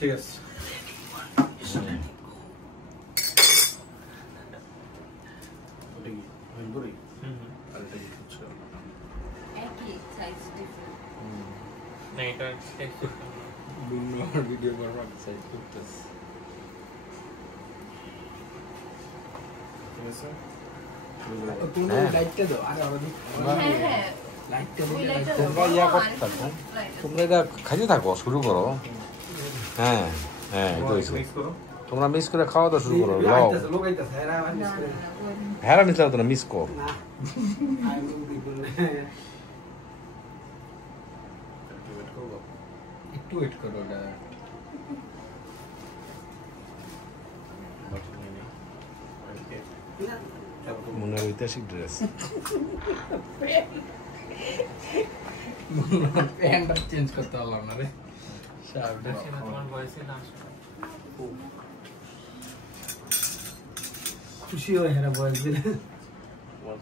ঠিক আছে ওটা কি হইবই আর এটা কি হচ্ছে একই সাইজ ডিফারেন্ট না এটা সাইজ বিভিন্ন ভিডিও করবার সাইজ করতেছ ঠিক আছে তুমি লাইটটা দাও আরে হ্যাঁ হ্যাঁ লাইটটা তোমরা ইয়া করতে থাকো তোমরা এটা খাইতে থাকো শুরু করো হ্যাঁ হ্যাঁ মিক্স করো তোমরা মিস করে খাওয়া দাওয়া শুরু করো লও লাইটটা লোকাইতাছে এরা আমার মিস করে হ্যাঁ মিস লাগতো না মিস কর না আই উইল বি গুড একটু ওয়েট করো না মনে হয় ঐতিহাসিক ড্রেস প্যান্টটা চেঞ্জ করতে পারলাম না রে শার্টটা তোমার বয়সে না খুশি হয়ে হেরা বয়স দিলে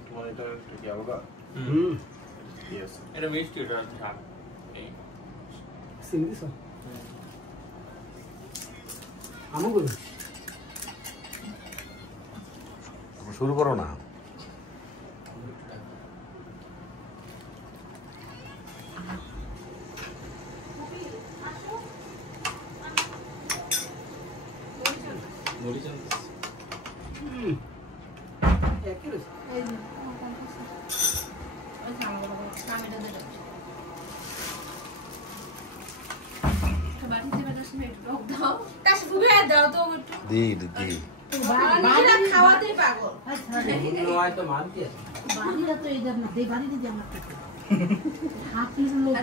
তোমার এটা কি আলাদা ইয়েস এটা মিষ্টি এটা ঝাল এই সিন দিছ আমু গুলো শুরু করো না একই রয়েছে এই যে ওই সামনে সামনেটা দে বাড়িতে বেদাস মেট ব্লক দাও কাছে ফুবে দাও তো একটু দি দি বাড়িটা খাওয়াতেই পাগল নয় তো মানতি আছে বাড়িটা তো এই জন্য দে বাড়িতে জামা থাকে হাফিজ লোক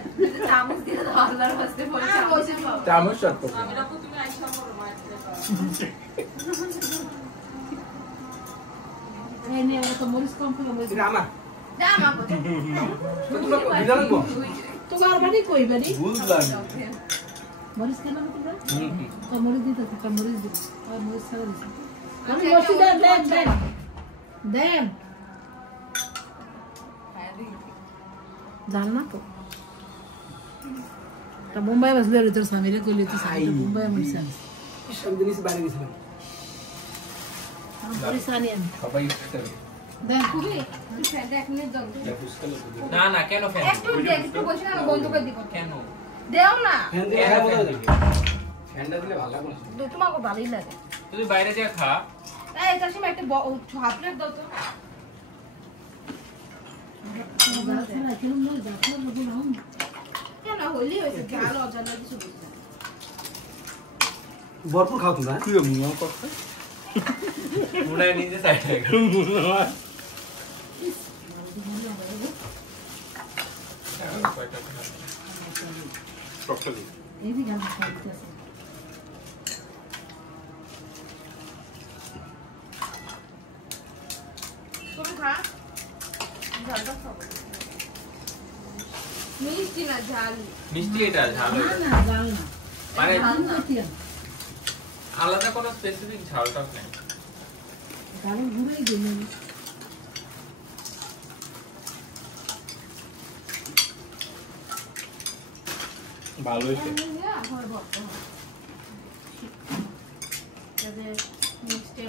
চামচ দিয়ে দাও আল্লাহর হস্তে পয়সা পয়সা পাও চামচ শট করো আমি রাখো তুমি আইসা বড় মাইতে এই নে ওটা তো মরিস কম করে মরিস এটা আমার যা মা কত তোমরা বিদান গো তোমার বাড়ি কই বাড়ি বুঝলাম মরিস কেন তোমরা তো মরিস দিতে থাকা মরিস দিতে আর মরিস ছাড়া দিতে আমি আচ্ছা, বসি একটা দেন অন্য দেন দেন জান না তো তা মুম্বাই বসলে রে তোর স্বামীরে কইলে তো স্বামী মুম্বাই মরিস সব জিনিস বাইরে গেছিলাম মরিস আনিয়েন সবাই দেন খুবই দেখ নিয়ে দাও না না কেন ফ্যান একটু দেখ একটু বসে না বন্ধ করে দিব কেন দেও না ফ্যান দিয়ে খাবো তো ফ্যানটা দিলে ভালো লাগবে না তোমাকে ভালোই লাগে তুই বাইরে যা খা এই কাশিমা একটা হাফ প্লেট দাও তো যাচ্ছে না কিরম নয় যাচ্ছে না বলি নাও কেন হইলি হইছে ভালো অজানা কিছু বুঝতে ভরপুর খাও তোমরা কি মুয়া কথা মুড়াই নিজে সাইড টকটালি এই যে গান খাইতেছে তুমি খা ঝালটা খাও মিষ্টি না ঝাল মিষ্টি এটা ঝাল না এটা। না জাল না মানে জাল না তিয়া আলাদা কোনো স্পেসিফিক ঝালটা নেই জাল ঘুরেই দিলেন ভালো হইছে হয় ভর্ত হয় যাতে মিষ্টি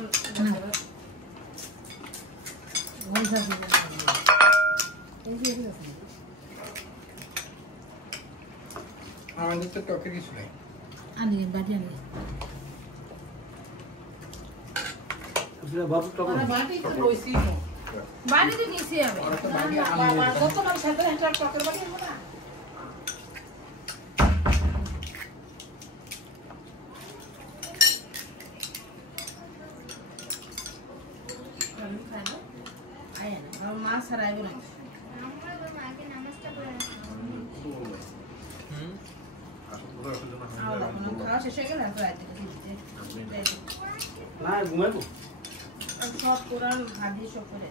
ওইটা দিলেন এই যে এটা আমাদের তো টকে কিছু নাই আনি বাড়ি আনি আসলে ভরপুর টক ওরা বাড়ি তো রইছি বাড়িতে নিছি আমি ওরা তো বাড়ি বাবা কত মান সাথে একটা টকের বাড়ি হবে না আমি খাই না আয় না আমার মা সারাইবে না হুম খাওয়া শেষ হয়ে গেলে তো রাইতে না ঘুমাইবো সব কোরআন হাদিস সব করে